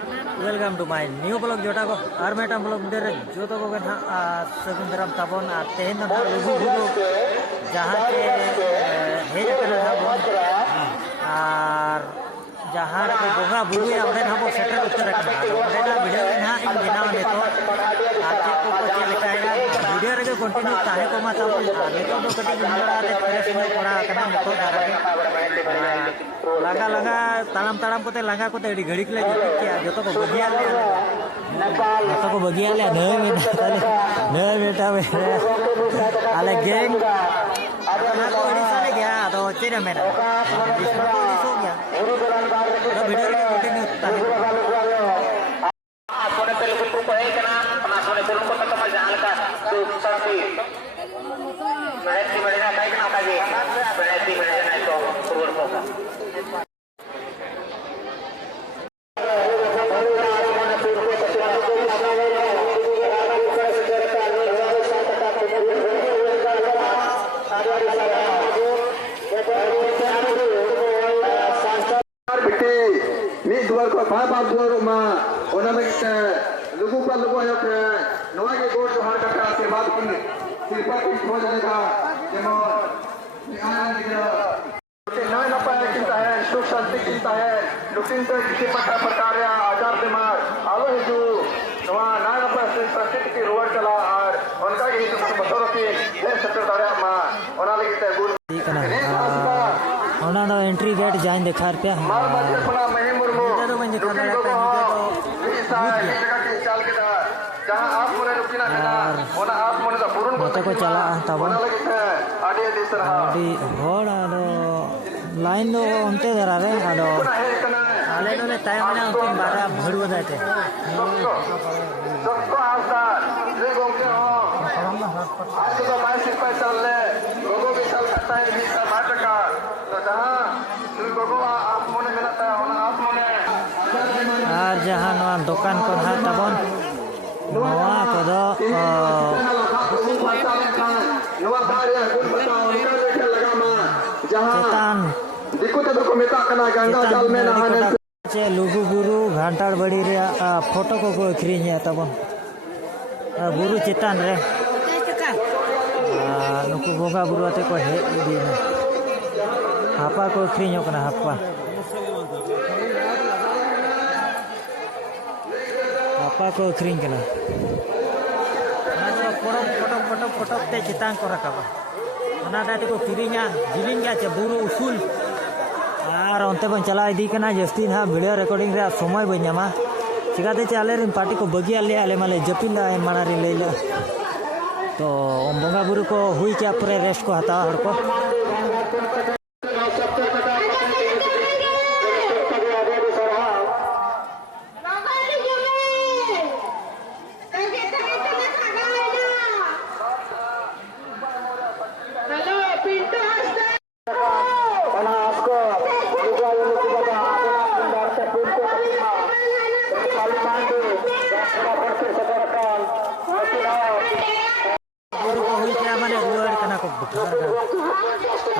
welcome to my new blog जोटा को और मेटा ब्लॉग जो तो को सगुन दाराम ताबन और तेहन दो लघु बुरु जहाँ के हेज और जहाँ के बोगा बुरु अंदर हम सेटर उत्तर वीडियो ना इन बनाव नेतो और चेक को चेक वीडियो रे कंटिन्यू ताहे को मा ताबन नेतो दो कटी गुंडा रे फ्रेश में पड़ा कना नेतो लगा लगा तालाम तालाम कोते लगा कोते एडी घड़ी के क्या जो तो को बगिया ले जो तो को बगिया ले न बेटा आले गैंग ना को एडी साले गया तो चेरे मेरा इसमें तो सो गया तो वीडियो रे कंटिन्यू ताहे आपने तेलुगु को है कना आपने तेलुगु को तमा जान का तो सरती मैथी बड़े ना काई ना काजे मैथी बड़े ना तो पूर्व को बाप दुआर मा ओना लगे लुगु का लुगु है के नवा के गोट जोहार का आशीर्वाद की कृपा की हो जाएगा जेमो निहार निगरा के नय न पाए चिंता है सुख शांति चिंता है लुकिन तो किसी प्रकार आचार बीमार आलो हिजु नवा ना न पाए संस्कृति की रोड चला और उनका ही बसरो के ले सटर दाड़ा मा ओना लगे ते गुरु ओना नो एंट्री गेट जाइन देखार पे मार मार अपना मही मुर्मू को चला तब लाइन दो उनते धरा रे आदो आले नो ले टाइम ना उनके बारा भड़वा जाते सबको आसार रे गोंके हो आज तो मैं सिर्फ चल ले लोगों के चल सकता है 20 टका तो जहां लोगों आप मोने मिलता है और आप मोने और जहाँ नवा दुकान को है तबन नवा को दो चेतान दिक्कत मेता कना गंगा जल में नहाने से लुगु बुरु घंटाड़ बड़ी रे फोटो को अखरीन है तबन बुरु चेतान रे नुकु बोगा बुरु आते को हे दी हापा को अखरीन हो कना हापा को अखरीन कना पटक ते चितान को रखा ओना दाते को किरिंगा जिलिंगा चे बुरु उसूल और अंते बन चला इदी कना जस्ती ना वीडियो रिकॉर्डिंग रे समय बन्यामा चिकाते चाले रिन पार्टी को बगिया ले आले माले जपिंदा माना रे लेला तो बोंगा बुरु को हुई के अपरे रेस्ट को हता हड़ को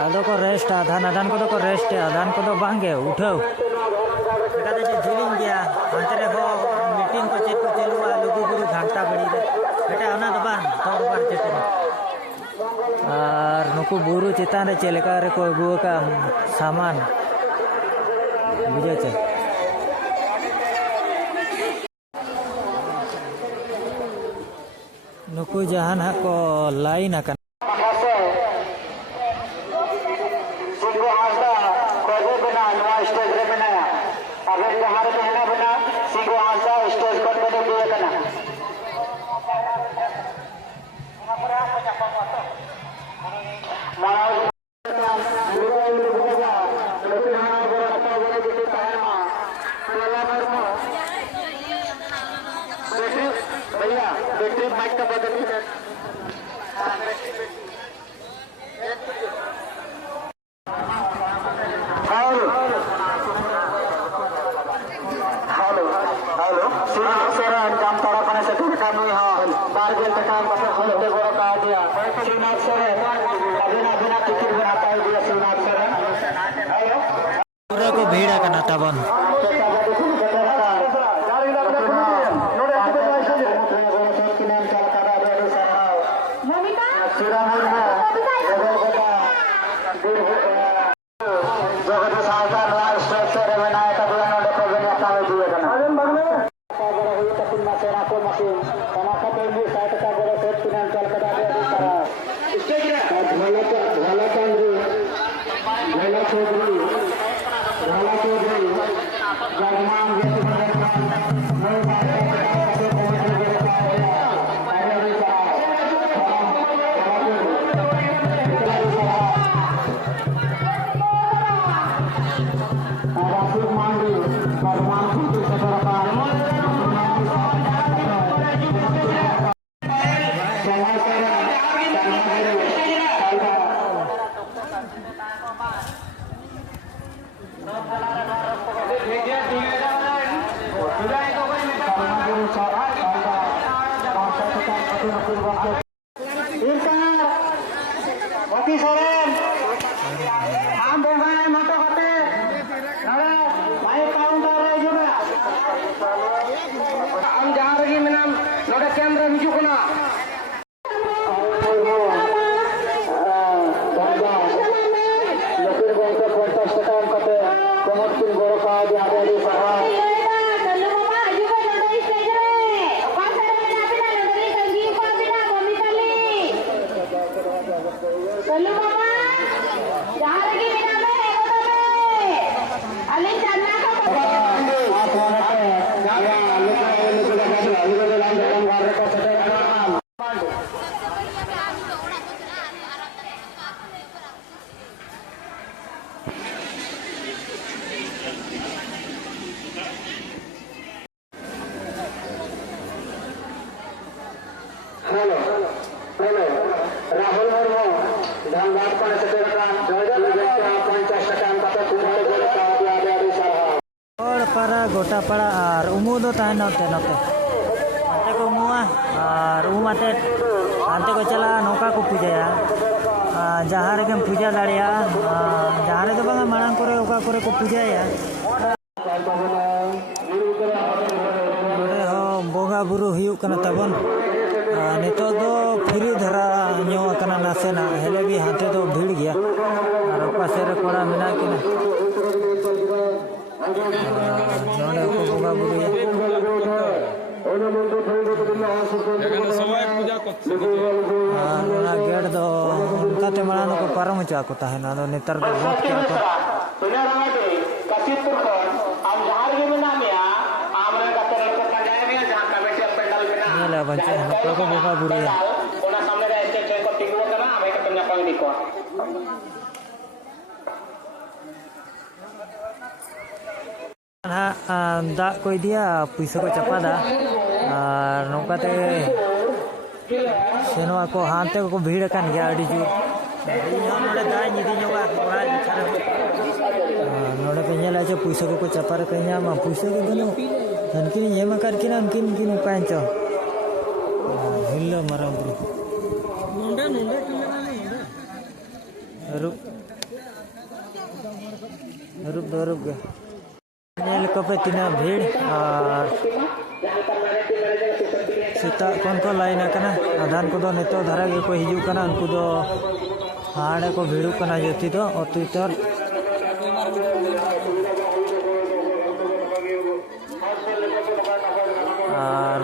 आदो को रेस्ट आधान आधान को तो रेस्ट आधान को तो बांगे उठाओ चिकाते जे जिलिंग गया अंतरे हो मीटिंग को चेक को चलुआ लुगु गुरु घंटा बड़ी रे बेटा ओना तो बार तोर बार चेतन और नुकु बुरु चेतान रे चेलेका रे को गुआ का सामान बुझे छे नुकु जहान को लाइन आका बैटरी माइक का बदल पूरा को भीड़ करना तबन para gota para ar umu do tahan note note ante ko umua ar umate ante ko chala noka ko puja ya jahar ke puja daria jahar do banga marang kore oka kore ko puja ya ho boga buru hiu kana tabon neto do free dhara nyo kana nasena hele bi hate do bhid gya ar pase re kora mina kina node ko boga buru ya गेट दो उनका मानो को परम चाहता है ना नेतर दो वोट क्या को ले बच्चे को बोका बुरी दा को दिया पैसा को चपा दा और नौकाते सेनवा को हाथे को भीड़ कान गया अड़ी जू नोड़े दा निदी नोगा कोड़ा नोड़े पे नेला चे पैसा को चपार कन्या मा पैसा को गनो उनकी ये मा कर किना उनकी उपायंचो हिल्लो मरम ब्रो नोंडे नोंडे रुक रुक दो रुक नेल को पे तीना भीड़ और सीता कौन को लाइन कना आधान को दो नेतो धारा के को हिजू कना उनको दो हाड़े को भीड़ू कना जोती दो और ट्विटर और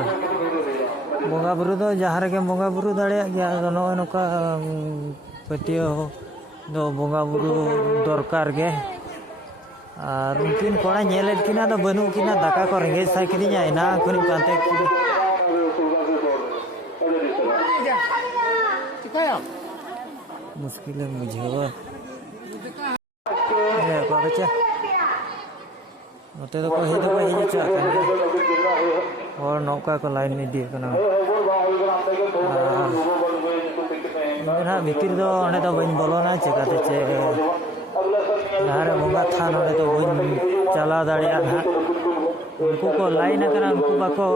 बोगा बुरु दो जहाँ के बोगा बुरु दाड़े गया नो नोका पतियो दो बोगा बुरु दरकार के और उनकिन कोड़ा नेले किना तो बनू किना दाका को रेंगेज साइकिल जाए ना कोनी कांते मुश्किल है मुझे वो ये को बच्चा नोते तो को ही चाहता है और नौका को लाइन में दिए कना इनहा भीतर दो ओने तो बन बोलो ना चेकाते चे यार बोगा था नोते तो बन चला दाड़िया ना उनको को लाइन कना उनको बाको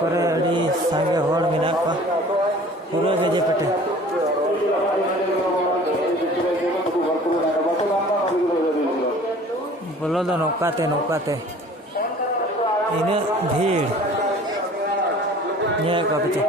करे अड़ी सांगे होड़ मिना को पूरा गजे पटे बोलो दो नौकाते इन भीड़ ᱧᱮᱞ ᱠᱚᱣᱟ ᱯᱮ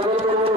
Look